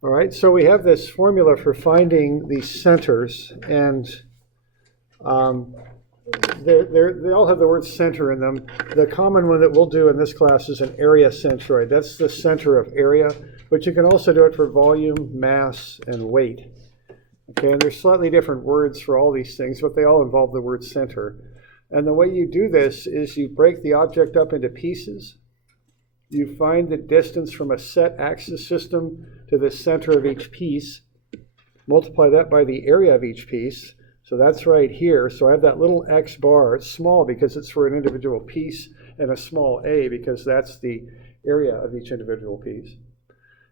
All right, so we have this formula for finding these centers, and they all have the word center in them. The common one that we'll do in this class is an area centroid. That's the center of area, but you can also do it for volume, mass, and weight. Okay, and there's slightly different words for all these things, but they all involve the word center. And the way you do this is you break the object up into pieces. You find the distance from a set axis system to the center of each piece. Multiply that by the area of each piece. So that's right here. So I have that little x bar. It's small because it's for an individual piece, and a small a because that's the area of each individual piece.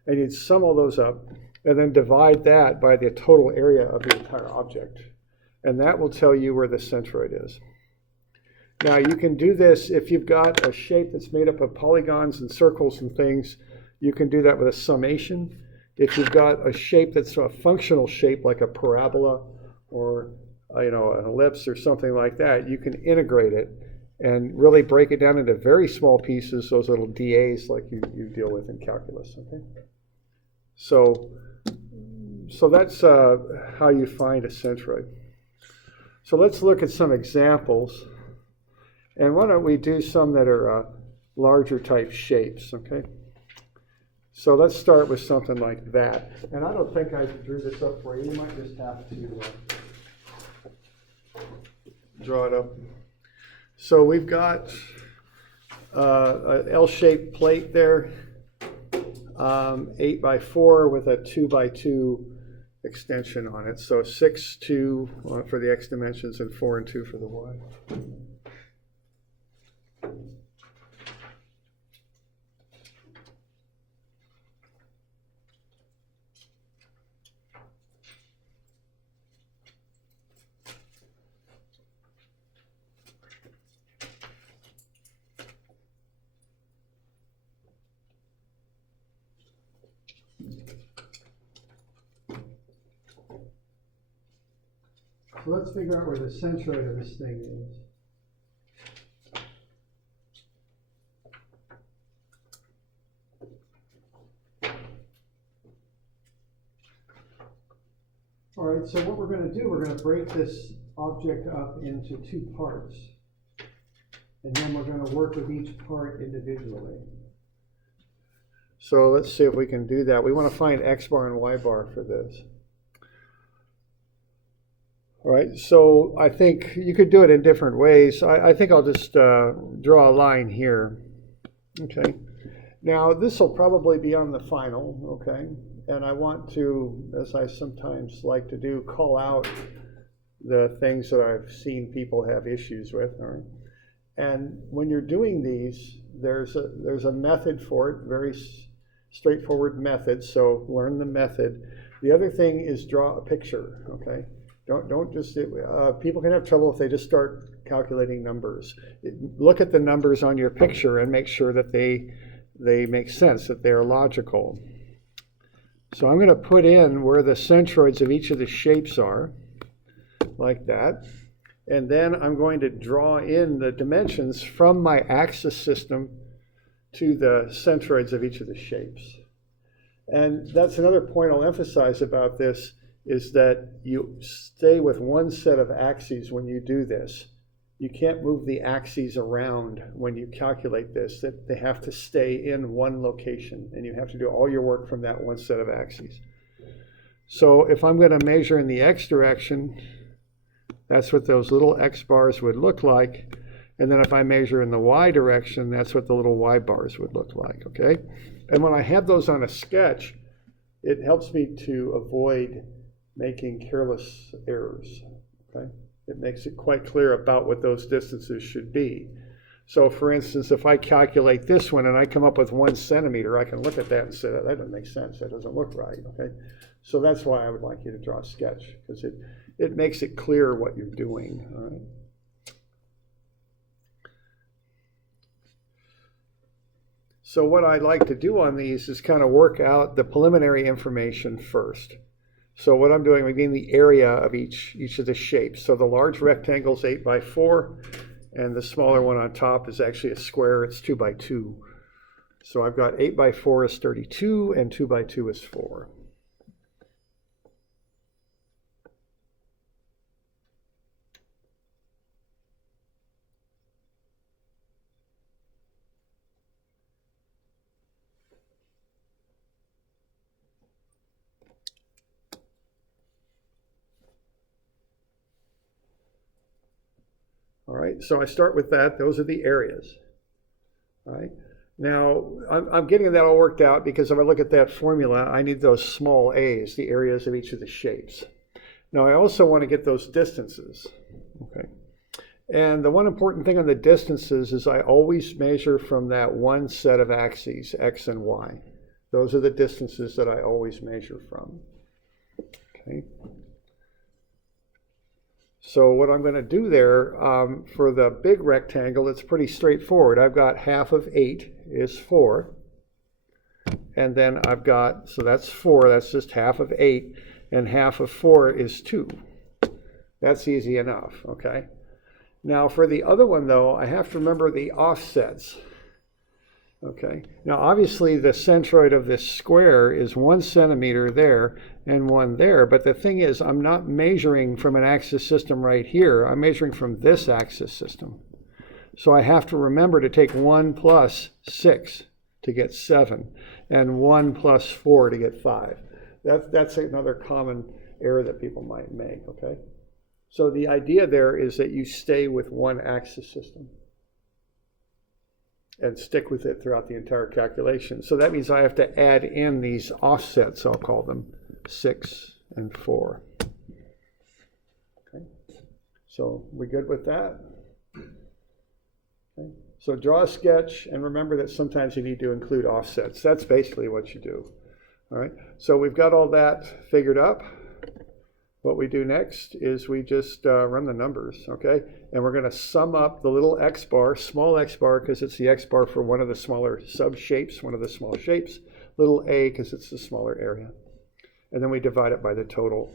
And you'd sum all those up and then divide that by the total area of the entire object. And that will tell you where the centroid is. Now you can do this if you've got a shape that's made up of polygons and circles and things. You can do that with a summation. If you've got a shape that's a functional shape like a parabola or an ellipse or something like that, you can integrate it and really break it down into very small pieces, those little DAs like you deal with in calculus. Okay, so that's how you find a centroid. So let's look at some examples. And why don't we do some that are larger type shapes, okay? So let's start with something like that. And I don't think I drew this up for you. You might just have to draw it up. So we've got an L-shaped plate there, 8 by 4 with a 2 by 2 extension on it. So 6, 2 for the X dimensions and 4 and 2 for the Y. So let's figure out where the centroid of this thing is. All right, so what we're going to do, we're going to break this object up into 2 parts. And then we're going to work with each part individually. So let's see if we can do that. We want to find X bar and Y bar for this. All right, so I think you could do it in different ways. I think I'll just draw a line here. Okay, now this will probably be on the final, okay? And I want to, as I sometimes like to do, call out the things that I've seen people have issues with, all right? And when you're doing these, there's a method for it, very straightforward method, so learn the method. The other thing is draw a picture, okay? Don't just, people can have trouble if they just start calculating numbers. Look at the numbers on your picture and make sure that they make sense, that they're logical. So I'm going to put in where the centroids of each of the shapes are, like that. And then I'm going to draw in the dimensions from my axis system to the centroids of each of the shapes. And that's another point I'll emphasize about this, is that you stay with one set of axes when you do this. You can't move the axes around when you calculate this, that they have to stay in one location, and you have to do all your work from that one set of axes. So if I'm going to measure in the X direction, that's what those little X bars would look like. And then if I measure in the Y direction, that's what the little Y bars would look like, okay? And when I have those on a sketch, it helps me to avoid making careless errors, okay? It makes it quite clear about what those distances should be. So for instance, if I calculate this one and I come up with 1 centimeter, I can look at that and say, that doesn't make sense, that doesn't look right, okay? So that's why I would like you to draw a sketch, because it makes it clear what you're doing, all right? So what I'd like to do on these is kind of work out the preliminary information first. So what I'm doing, I'm getting the area of each of the shapes. So the large rectangle is 8 by 4, and the smaller one on top is actually a square. It's 2 by 2. So I've got 8 by 4 is 32, and 2 by 2 is 4. right? So I start with that. Those are the areas, all right? Now, I'm getting that all worked out because if I look at that formula, I need those small a's, the areas of each of the shapes. Now, I also want to get those distances, okay? And the one important thing on the distances is I always measure from that one set of axes, x and y. Those are the distances that I always measure from, okay? So what I'm going to do there, for the big rectangle, it's pretty straightforward. I've got half of 8 is 4. And then I've got, so that's 4, that's just half of 8. And half of 4 is 2. That's easy enough, okay? Now for the other one, though, I have to remember the offsets. Okay, now obviously the centroid of this square is 1 centimeter there and 1 there, but the thing is I'm not measuring from an axis system right here, I'm measuring from this axis system. So I have to remember to take 1 plus 6 to get 7 and 1 plus 4 to get 5. That's another common error that people might make, okay? So the idea there is that you stay with one axis system and stick with it throughout the entire calculation. So that means I have to add in these offsets, I'll call them 6 and 4. Okay. So we good with that? Okay. So draw a sketch and remember that sometimes you need to include offsets. That's basically what you do. All right. So we've got all that figured up. What we do next is we just run the numbers, okay? And we're going to sum up the little x bar, small x bar because it's the x bar for one of the smaller sub-shapes, one of the small shapes, little a because it's the smaller area. And then we divide it by the total.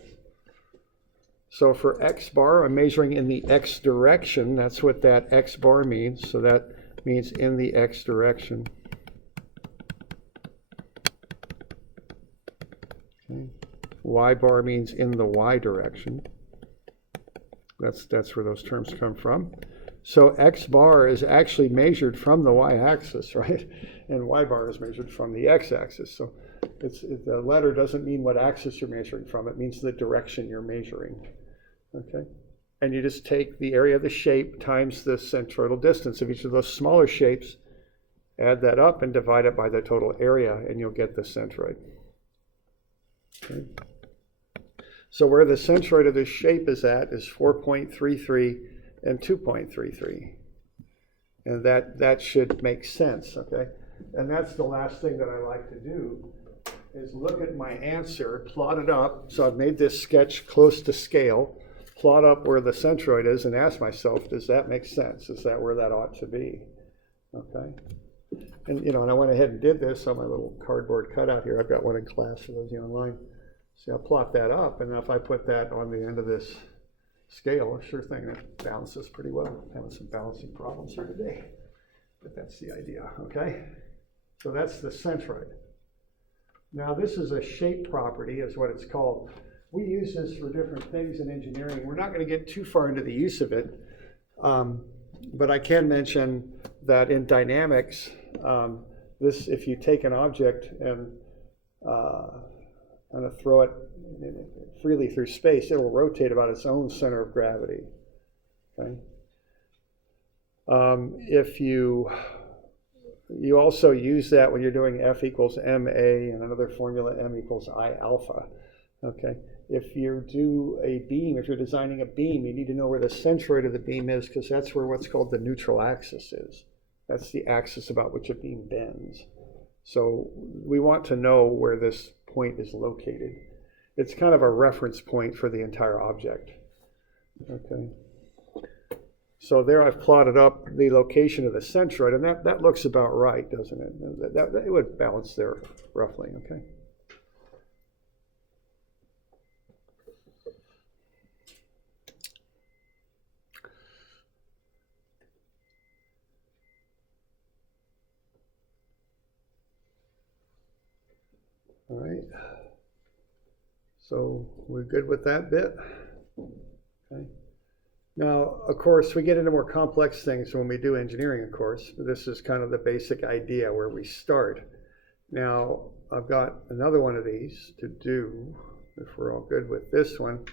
So for x bar, I'm measuring in the x direction. That's what that x bar means. So that means in the x direction. Okay. Y bar means in the y direction. That's where those terms come from. So x bar is actually measured from the y-axis, right? And y bar is measured from the x-axis. So the letter doesn't mean what axis you're measuring from. It means the direction you're measuring, okay? And you just take the area of the shape times the centroidal distance of each of those smaller shapes, add that up and divide it by the total area, and you'll get the centroid. Okay. So where the centroid of this shape is at is 4.33 and 2.33. And that should make sense, okay? And that's the last thing that I like to do is look at my answer, plot it up. So I've made this sketch close to scale, plot up where the centroid is and ask myself, does that make sense? Is that where that ought to be? Okay? And and I went ahead and did this on my little cardboard cutout here. I've got one in class for those of you online. So I'll plot that up, and if I put that on the end of this scale, sure thing, it balances pretty well. I'm having some balancing problems here today, but that's the idea, okay? So that's the centroid. Now this is a shape property, is what it's called. We use this for different things in engineering. We're not going to get too far into the use of it, but I can mention that in dynamics, if you take an object and kind of throw it freely through space, it will rotate about its own center of gravity. Okay. If you also use that when you're doing F equals ma and another formula m equals I alpha. Okay. If you do a beam, if you're designing a beam, you need to know where the centroid of the beam is because that's where what's called the neutral axis is. That's the axis about which a beam bends. So we want to know where this point is located. It's kind of a reference point for the entire object. Okay. So there I've plotted up the location of the centroid, and that looks about right, doesn't it? It would balance there roughly, okay? All right. So we're good with that bit? Okay. Now, of course, we get into more complex things when we do engineering, of course. This is kind of the basic idea where we start. Now, I've got another one of these to do, if we're all good with this one.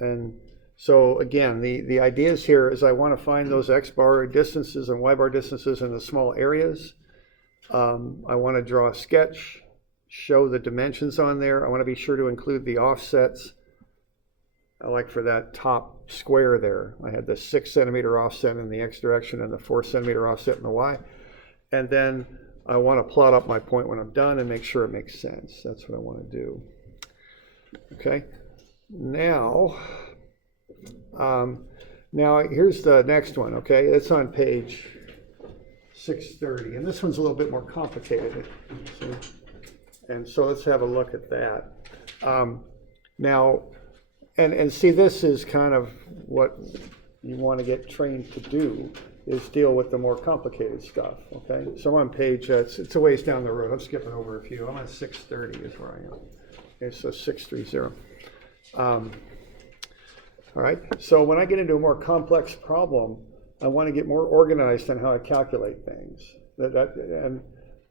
And So again, the ideas here is I want to find those X bar distances and Y bar distances in the small areas. I want to draw a sketch, show the dimensions on there. I want to be sure to include the offsets. I like for that top square there, I had the 6 centimeter offset in the X direction and the 4 centimeter offset in the Y. And then I want to plot up my point when I'm done and make sure it makes sense. That's what I want to do. Okay, now here's the next one. Okay, it's on page 630, and this one's a little bit more complicated. And so let's have a look at that. Now, and see, this is kind of what you want to get trained to do, is deal with the more complicated stuff. Okay, so I'm on page, it's a ways down the road. I'm skipping over a few. I'm on 630 is where I am. Okay, so 630. All right, so when I get into a more complex problem, I want to get more organized on how I calculate things. And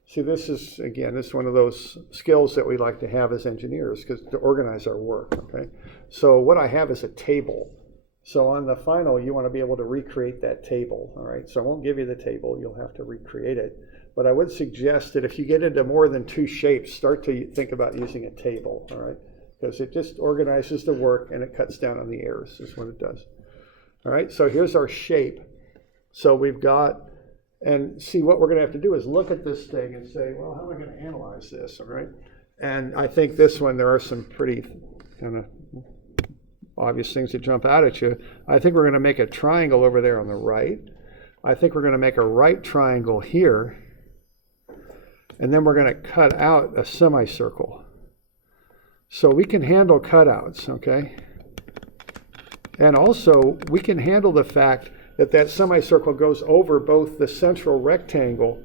see, this is, again, this is one of those skills that we like to have as engineers, because to organize our work, okay? So what I have is a table. So on the final, you want to be able to recreate that table, all right? So I won't give you the table, you'll have to recreate it. But I would suggest that if you get into more than 2 shapes, start to think about using a table, all right? Because it just organizes the work and it cuts down on the errors, is what it does. All right, so here's our shape. So we've got, and see, what we're going to have to do is look at this thing and say, well, how am I going to analyze this, all right? And I think this one, there are some pretty kind of obvious things that jump out at you. I think we're going to make a triangle over there on the right. I think we're going to make a right triangle here. And then we're going to cut out a semicircle. So we can handle cutouts, okay? And also, we can handle the fact that that semicircle goes over both the central rectangle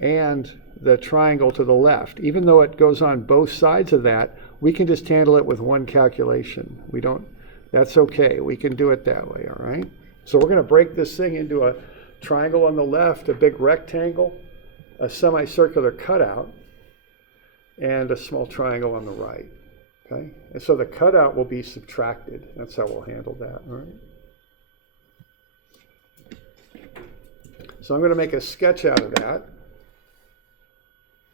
and the triangle to the left. Even though it goes on both sides of that, we can just handle it with one calculation. We don't, that's okay. We can do it that way, all right? So we're going to break this thing into a triangle on the left, a big rectangle, a semicircular cutout, and a small triangle on the right. Okay, and so the cutout will be subtracted. That's how we'll handle that, all right? So I'm going to make a sketch out of that.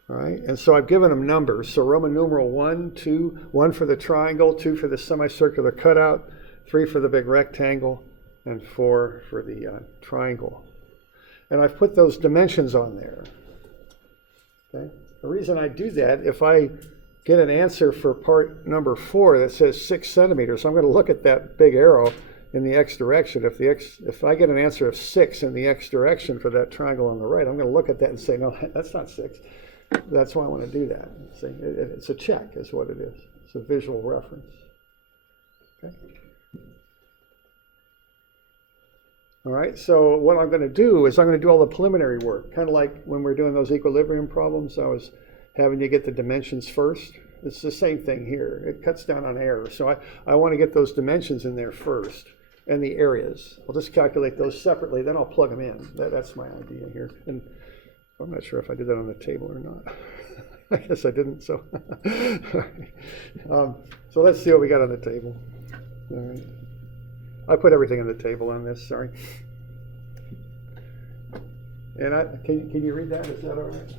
All right, and so I've given them numbers. So Roman numeral 1, 2, 1 for the triangle, 2 for the semicircular cutout, 3 for the big rectangle, and 4 for the triangle. And I've put those dimensions on there. Okay, the reason I do that, if I get an answer for part number 4 that says 6 centimeters, I'm going to look at that big arrow in the X direction. If I get an answer of 6 in the X direction for that triangle on the right, I'm going to look at that and say, no, that's not 6. That's why I want to do that. See, it's a check is what it is. It's a visual reference. Okay. All right, so what I'm going to do is I'm going to do all the preliminary work, kind of like when we're doing those equilibrium problems. I was having you get the dimensions first. It's the same thing here. It cuts down on error. So I want to get those dimensions in there first and the areas. I'll just calculate those separately, then I'll plug them in. That's my idea here. And I'm not sure if I did that on the table or not. I guess I didn't, so. So let's see what we got on the table. All right. I put everything on the table on this, sorry. And can you read that? Is that all right?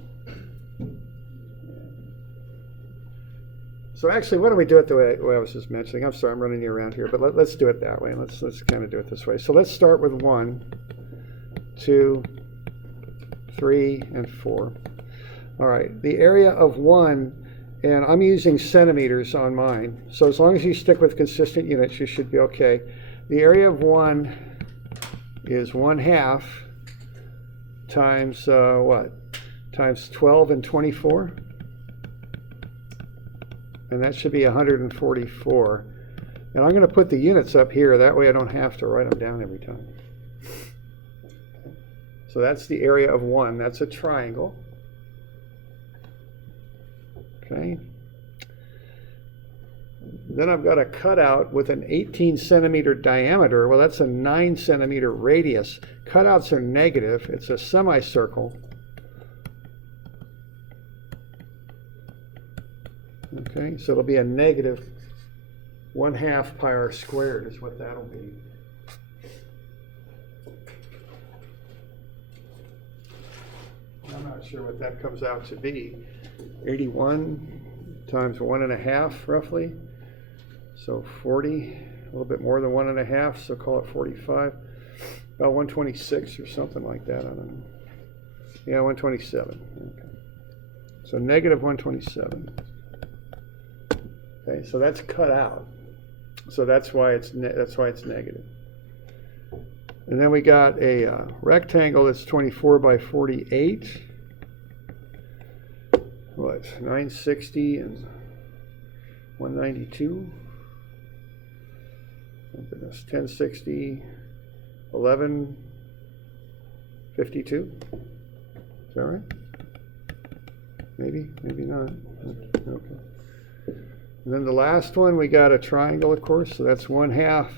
So actually, why don't we do it the way I was just mentioning? I'm sorry, I'm running you around here, but let's do it that way. Let's kind of do it this way. So let's start with 1, 2, 3, and 4. All right, the area of 1, and I'm using centimeters on mine. So as long as you stick with consistent units, you should be okay. The area of 1 is 1/2 times what? Times 12 and 24. And that should be 144. And I'm going to put the units up here. That way I don't have to write them down every time. So that's the area of 1. That's a triangle. Okay. Then I've got a cutout with an 18 centimeter diameter. Well, that's a 9 centimeter radius. Cutouts are negative. It's a semicircle. Okay, so it'll be a negative 1/2 pi r squared is what that'll be. I'm not sure what that comes out to be. 81 times 1.5 roughly. So 40, a little bit more than 1.5, so call it 45. About 126 or something like that, I don't know. Yeah, 127. Okay. So negative 127. Okay, so that's cut out. So that's why it's negative. And then we got a rectangle that's 24 by 48. What, 960 and 192? Oh goodness, 1060, 1152. Is that right? Maybe, maybe not. Okay. And then the last one, we got a triangle, of course, so that's 1/2,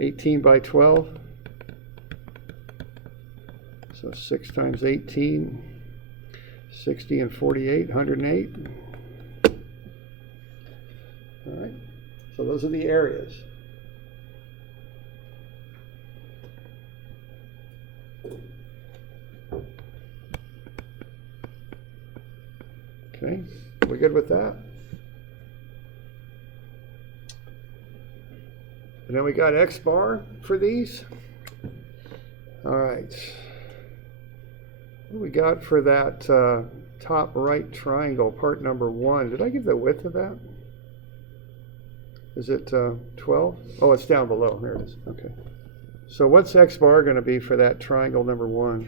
18 by 12. So 6 times 18, 60 and 48, 108. All right, so those are the areas. Okay, we good with that? And then we got X bar for these. All right. What do we got for that top right triangle, part number 1? Did I give the width of that? Is it 12? Oh, it's down below. There it is. Okay. So what's X bar going to be for that triangle number 1?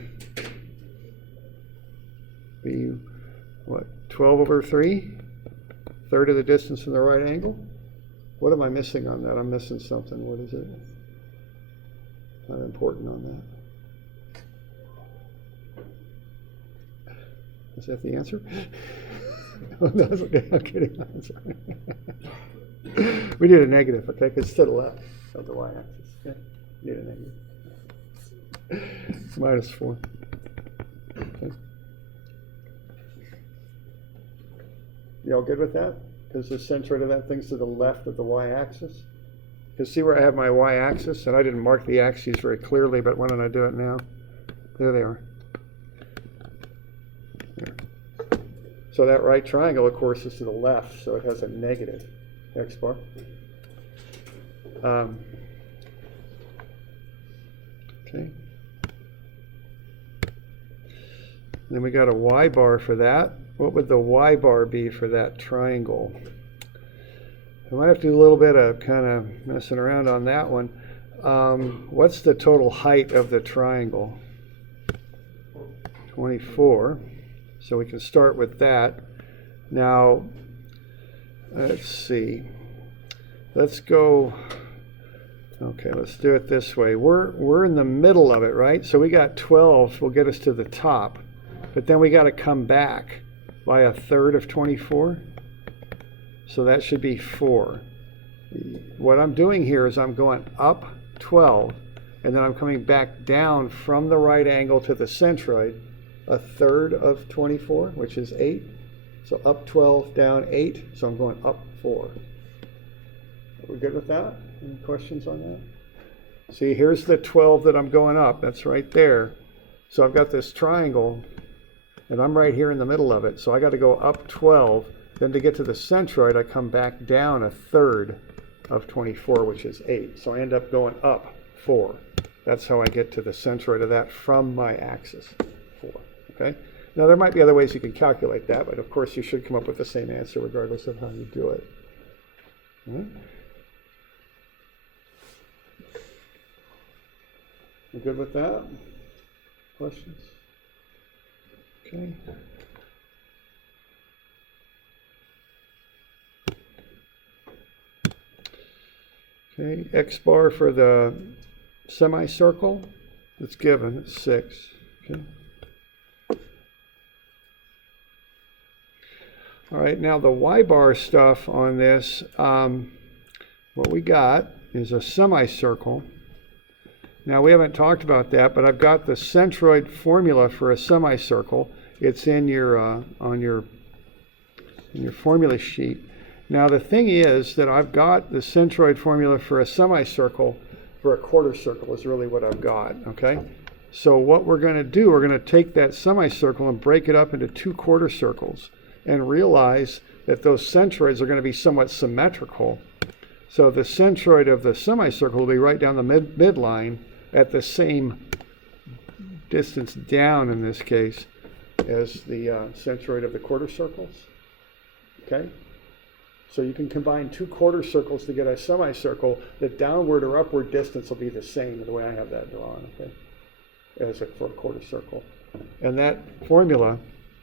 Be what? 12 over 3? Third of the distance from the right angle? What am I missing on that? I'm missing something. What is it? Not important on that. Is that the answer? Oh, no, it's okay. I'm kidding. I'm sorry. We need a negative, okay? Because it's to the left of the y-axis. Okay? Need a negative. -4. Okay. You all good with that? Because the centroid of that thing's to the left of the y-axis. Because see where I have my y-axis? And I didn't mark the axes very clearly, but why don't I do it now? There they are. There. So that right triangle, of course, is to the left, so it has a negative X bar. Okay. Then we got a Y bar for that. What would the Y bar be for that triangle? I might have to do a little bit of kind of messing around on that one. What's the total height of the triangle? 24. So we can start with that. Now, let's see. Let's go. Okay, let's do it this way. We're in the middle of it, right? So we got 12 will get us to the top. But then we got to come back by 1/3 of 24. So that should be 4. What I'm doing here is I'm going up 12, and then I'm coming back down from the right angle to the centroid, 1/3 of 24, which is 8. So up 12, down 8, so I'm going up 4. Are we good with that? Any questions on that? See, here's the 12 that I'm going up. That's right there. So I've got this triangle, and I'm right here in the middle of it. So I got to go up 12. Then to get to the centroid, I come back down 1/3 of 24, which is 8. So I end up going up 4. That's how I get to the centroid of that from my axis, 4. Okay? Now there might be other ways you can calculate that, but of course you should come up with the same answer regardless of how you do it. All right? You good with that? Questions? Okay. Okay, X bar for the semicircle, it's given, it's 6. Okay. All right, now the Y bar stuff on this, what we got is a semicircle. Now we haven't talked about that, but I've got the centroid formula for a semicircle. It's in your on your formula sheet. Now the thing is that I've got the centroid formula for a semicircle for a quarter circle is really what I've got, okay? So what we're going to do, we're going to take that semicircle and break it up into 2 quarter circles and realize that those centroids are going to be somewhat symmetrical. So the centroid of the semicircle will be right down the midline at the same distance down in this case as the centroid of the quarter circles, okay? So you can combine 2 quarter circles to get a semicircle. The downward or upward distance will be the same the way I have that drawn, okay, as for a quarter circle. And that formula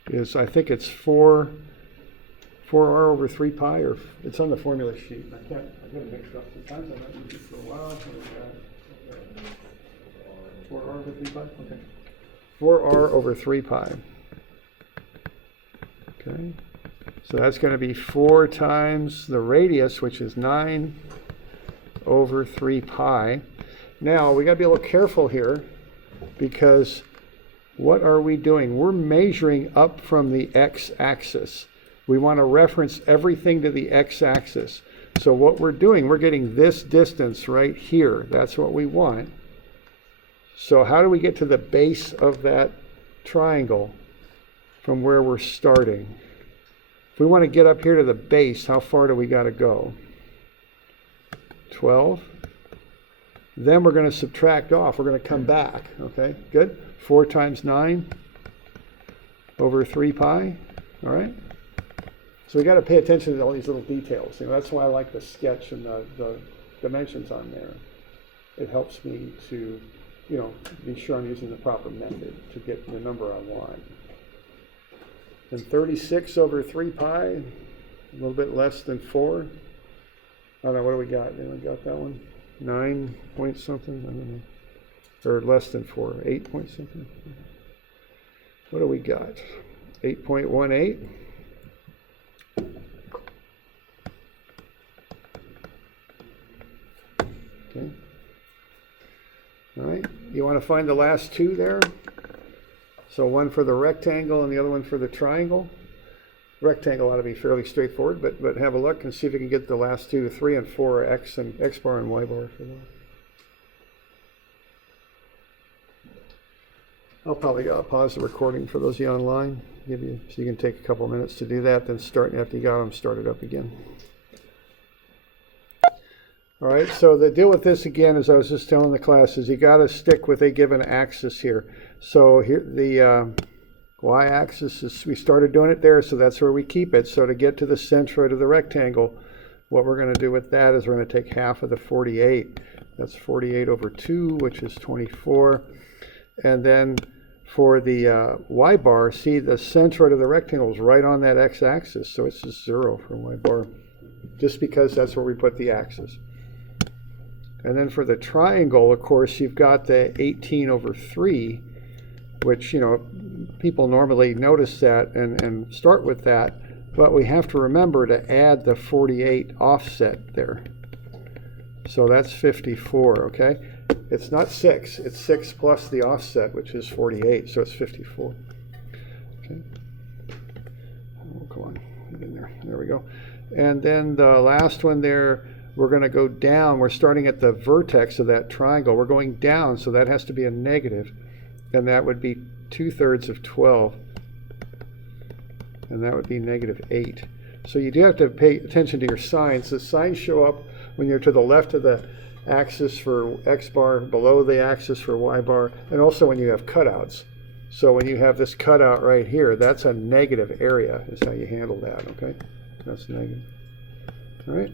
is, I think it's 4r over 3 pi, or it's on the formula sheet. I get it mixed up sometimes. I might use it for a while. 4r over 3 pi? Okay. 4r over 3 pi. Okay. So that's going to be 4 times the radius, which is 9 over 3 pi. Now, we got to be a little careful here, because what are we doing? We're measuring up from the x-axis. We want to reference everything to the x-axis. So what we're doing, we're getting this distance right here. That's what we want. So how do we get to the base of that triangle from where we're starting? If we want to get up here to the base, how far do we got to go? 12. Then we're going to subtract off. We're going to come back. Okay, good. 4 times 9 over 3 pi. All right. So we got to pay attention to all these little details. You know, that's why I like the sketch and the dimensions on there. It helps me to, you know, be sure I'm using the proper method to get the number I want. And 36 over 3 pi, a little bit less than 4. I don't know, what do we got? Anyone got that one? 9 point something? I don't know. Or less than 4, 8 point something? What do we got? 8.18? Okay. All right, you want to find the last 2 there? So one for the rectangle and the other one for the triangle. Rectangle ought to be fairly straightforward, but have a look and see if you can get the last 2, 3 and 4, x bar and y bar for that. I'll probably pause the recording for those of you online, so you can take a couple of minutes to do that, then start, and after you got them, start it up again. All right, so the deal with this again, as I was just telling the class, is you got to stick with a given axis here. So here the y-axis is, we started doing it there, so that's where we keep it. So to get to the centroid of the rectangle, what we're going to do with that is we're going to take half of the 48. That's 48 over 2, which is 24. And then for the y bar, see the centroid of the rectangle is right on that x-axis, so it's just 0 for y bar, just because that's where we put the axis. And then for the triangle, of course, you've got the 18 over 3, which, you know, people normally notice that and start with that, but we have to remember to add the 48 offset there. So that's 54, okay? It's not 6, it's 6 plus the offset, which is 48, so it's 54. Okay. Oh, come on, get in there. There we go. And then the last one there, we're going to go down. We're starting at the vertex of that triangle. We're going down, so that has to be a negative. And that would be 2/3 of 12. And that would be negative 8. So you do have to pay attention to your signs. The signs show up when you're to the left of the axis for x bar, below the axis for y bar, and also when you have cutouts. So when you have this cutout right here, that's a negative area, is how you handle that, okay? That's negative. All right.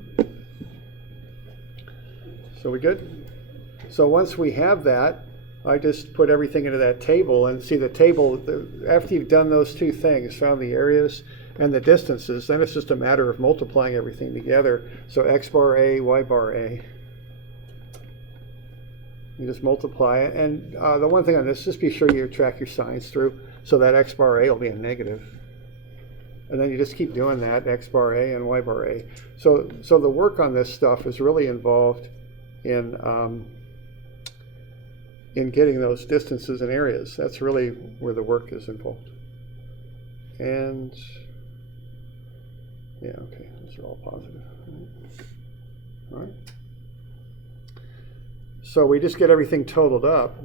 So we good? So once we have that, I just put everything into that table, and see the table, after you've done those 2 things, found the areas and the distances, then it's just a matter of multiplying everything together. So x bar A, y bar A. You just multiply it, and the one thing on this, just be sure you track your signs through, so that x bar A will be a negative. And then you just keep doing that, x bar A and y bar A. So the work on this stuff is really involved in getting those distances and areas. That's really where the work is involved. And Yeah, okay, those are all positive. All right. So we just get everything totaled up.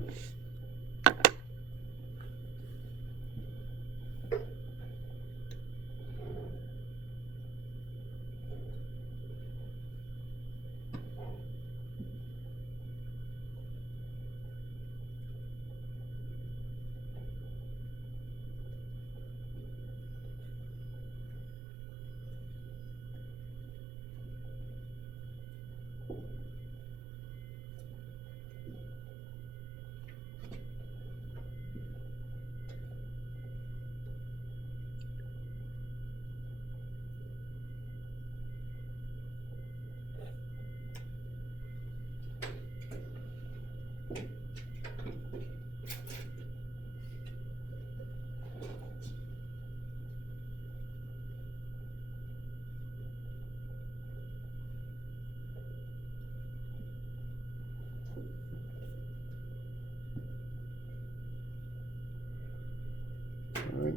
All right.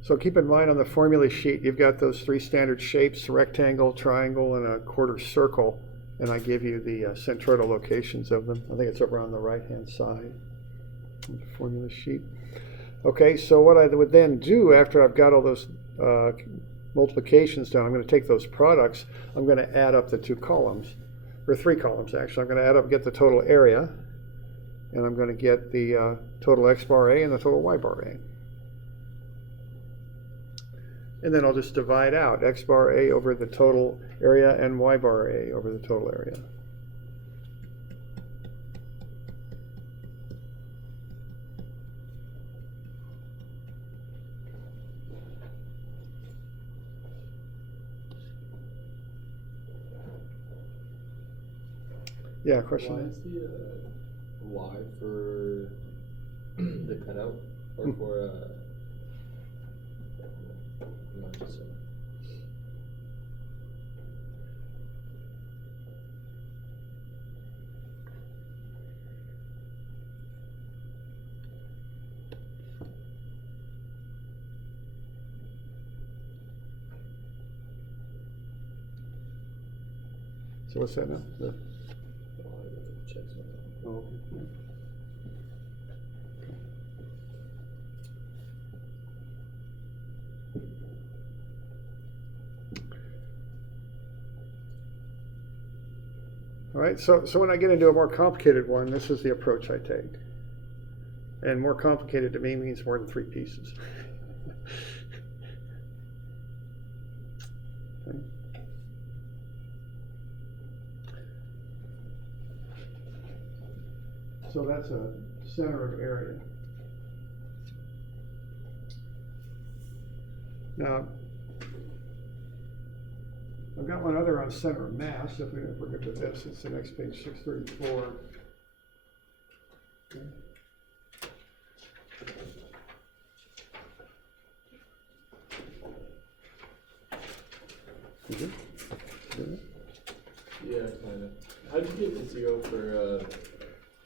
So keep in mind on the formula sheet, you've got those three standard shapes: rectangle, triangle, and a quarter circle. And I give you the centroidal locations of them. I think it's over on the right-hand side of the formula sheet. Okay, so what I would then do after I've got all those multiplications done, I'm going to take those products, I'm going to add up the two columns, or three columns actually. I'm going to add up, get the total area, and I'm going to get the total x bar A and the total y bar A. And then I'll just divide out x bar A over the total area and y bar A over the total area. Yeah, question? Why is the Y for the cutout or for not just So what's that now? check something. Oh, yeah. All right, so when I get into a more complicated one, this is the approach I take. And more complicated to me means more than three pieces. Okay. So that's a center of area. Now, I've got one other on center of mass. If we're good with this, it's the next page, 634. Okay. You good? Good? Yeah, kind of. How did you get the 0 for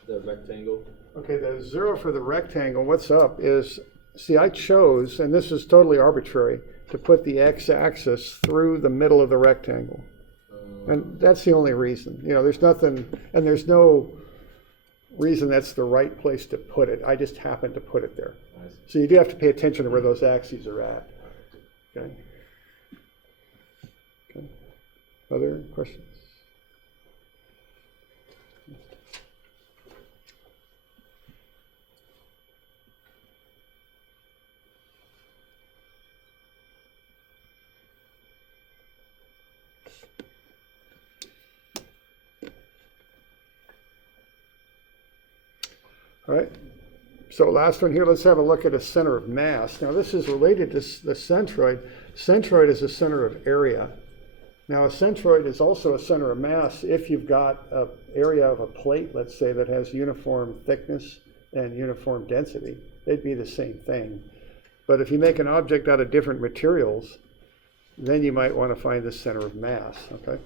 the rectangle? Okay, the 0 for the rectangle, what's up is, see, I chose, and this is totally arbitrary, to put the x-axis through the middle of the rectangle. And that's the only reason. You know, there's nothing, and there's no reason that's the right place to put it. I just happen to put it there. So you do have to pay attention to where those axes are at. Okay. Okay. Other questions? All right, so last one here, let's have a look at a center of mass. Now this is related to the centroid. Centroid is a center of area. Now a centroid is also a center of mass if you've got an area of a plate, let's say, that has uniform thickness and uniform density. They'd be the same thing. But if you make an object out of different materials, then you might want to find the center of mass, okay?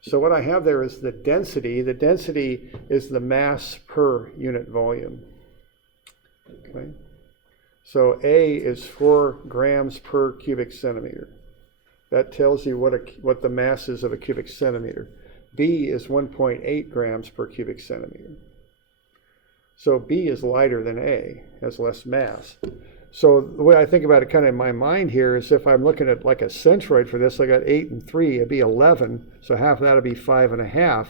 So what I have there is the density. The density is the mass per unit volume. Okay. So A is 4 grams per cubic centimeter. That tells you what the mass is of a cubic centimeter. B is 1.8 grams per cubic centimeter. So B is lighter than A, has less mass. So the way I think about it kind of in my mind here is if I'm looking at like a centroid for this, I got 8 and 3, it'd be 11. So half of that would be 5.5.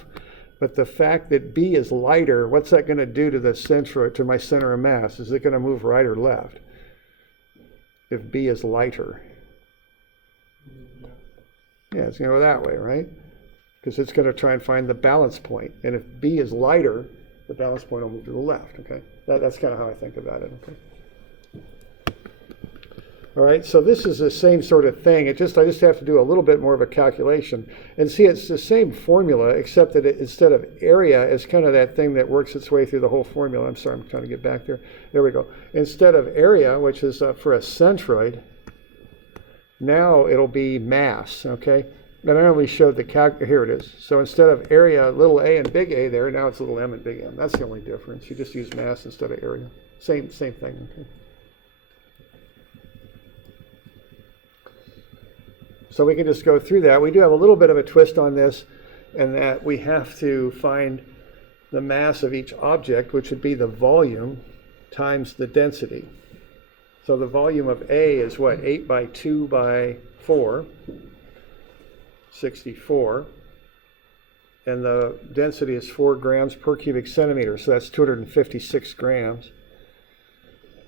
But the fact that B is lighter, what's that going to do to the centroid, to my center of mass? Is it going to move right or left if B is lighter? Yeah, it's going to go that way, right? Because it's going to try and find the balance point. And if B is lighter, the balance point will move to the left, okay? That's kind of how I think about it, okay? All right, so this is the same sort of thing. I just have to do a little bit more of a calculation. And see, it's the same formula, except that instead of area, it's kind of that thing that works its way through the whole formula. I'm sorry, I'm trying to get back there. There we go. Instead of area, which is for a centroid, now it'll be mass, okay? And I only showed the here it is. So instead of area, little a and big A there, now it's little m and big M. That's the only difference. You just use mass instead of area. Same thing, okay? So we can just go through that. We do have a little bit of a twist on this, in that we have to find the mass of each object, which would be the volume times the density. So the volume of A is what? 8 by 2 by 4, 64. And the density is 4 grams per cubic centimeter, so that's 256 grams.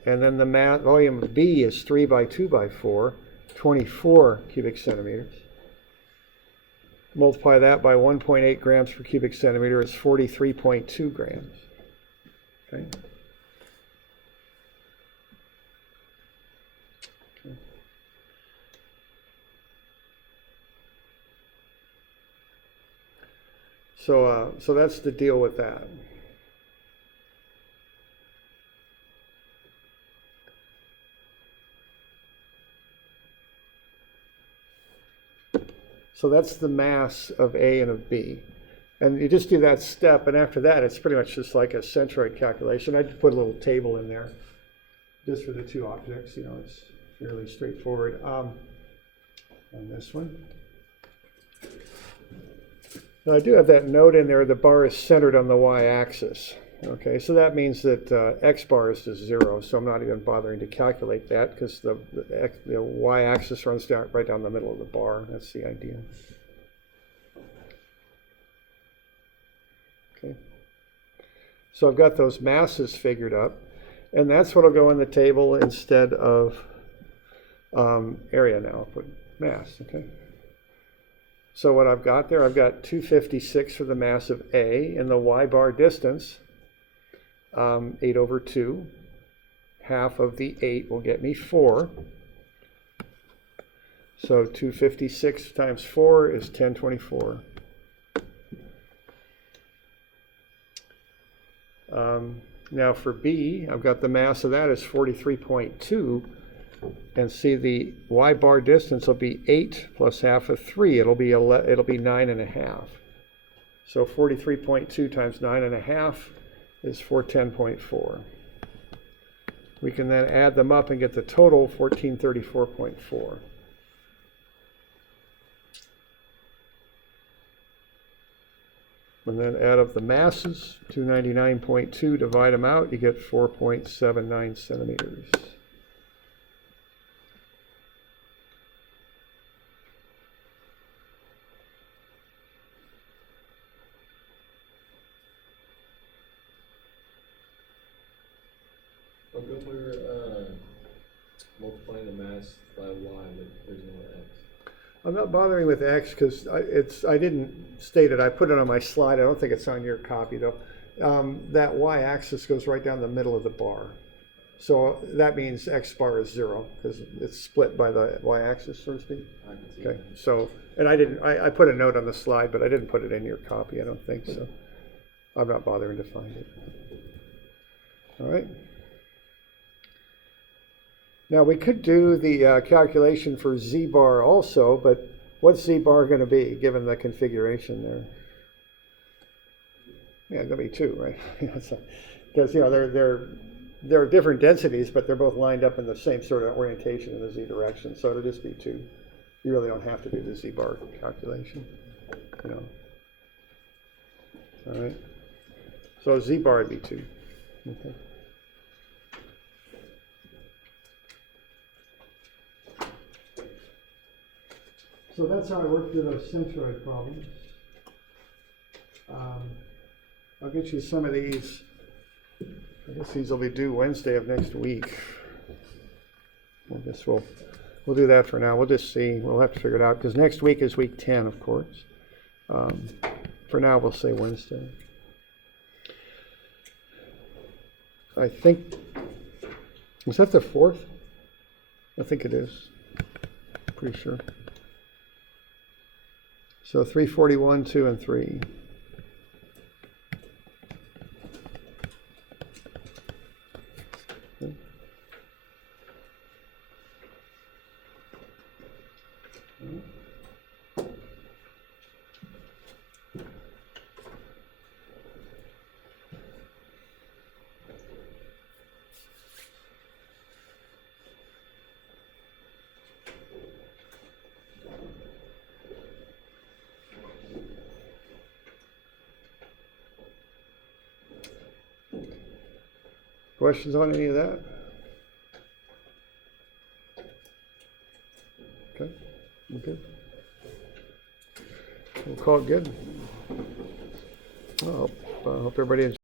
And then the volume of B is 3 by 2 by 4, 24 cubic centimeters. Multiply that by 1.8 grams per cubic centimeter, it's 43.2 grams. Okay. So that's the deal with that. So that's the mass of A and of B. And you just do that step, and after that, it's pretty much just like a centroid calculation. I just put a little table in there just for the two objects. You know, it's fairly straightforward. On this one. Now I do have that note in there, the bar is centered on the y-axis. Okay, so that means that x bar is to 0, so I'm not even bothering to calculate that because the y-axis runs right down the middle of the bar. That's the idea. Okay, so I've got those masses figured up, and that's what will go in the table instead of area now. I'll put mass, okay? So what I've got there, I've got 256 for the mass of A, and the y-bar distance, 8 over 2. Half of the 8 will get me 4. So 256 times 4 is 1024. Now for B, I've got the mass of that is 43.2. And see, the y-bar distance will be 8 plus half of 3. It'll be 9.5. So 43.2 times 9.5 is 410.4. We can then add them up and get the total 1434.4. And then add up the masses, 299.2, divide them out, you get 4.79 centimeters. How come we're multiplying the mass by y, but there's no x? I'm not bothering with x because I didn't state it. I put it on my slide. I don't think it's on your copy though. That y-axis goes right down the middle of the bar. So that means x bar is 0 because it's split by the y-axis, so to speak. I can see Okay. that. So, and I put a note on the slide, but I didn't put it in your copy. I don't think so. I'm not bothering to find it. All right. Now we could do the calculation for z bar also, but what's z bar going to be given the configuration there? Yeah, it's going to be 2, right? Because you know there are different densities, but they're both lined up in the same sort of orientation in the z direction, so it'll just be 2. You really don't have to do the z-bar calculation, you know. All right. So z-bar would be 2. Okay. So that's how I work through those centroid problems. I'll get you some of these. I guess these will be due Wednesday of next week. I guess we'll do that for now. We'll just see. We'll have to figure it out because next week is week 10, of course. For now, we'll say Wednesday. I think, is that the 4th? I think it is. Pretty sure. So 341, 2, and 3. Okay. Questions on any of that? Okay, okay. We'll call it good. I hope everybody enjoyed.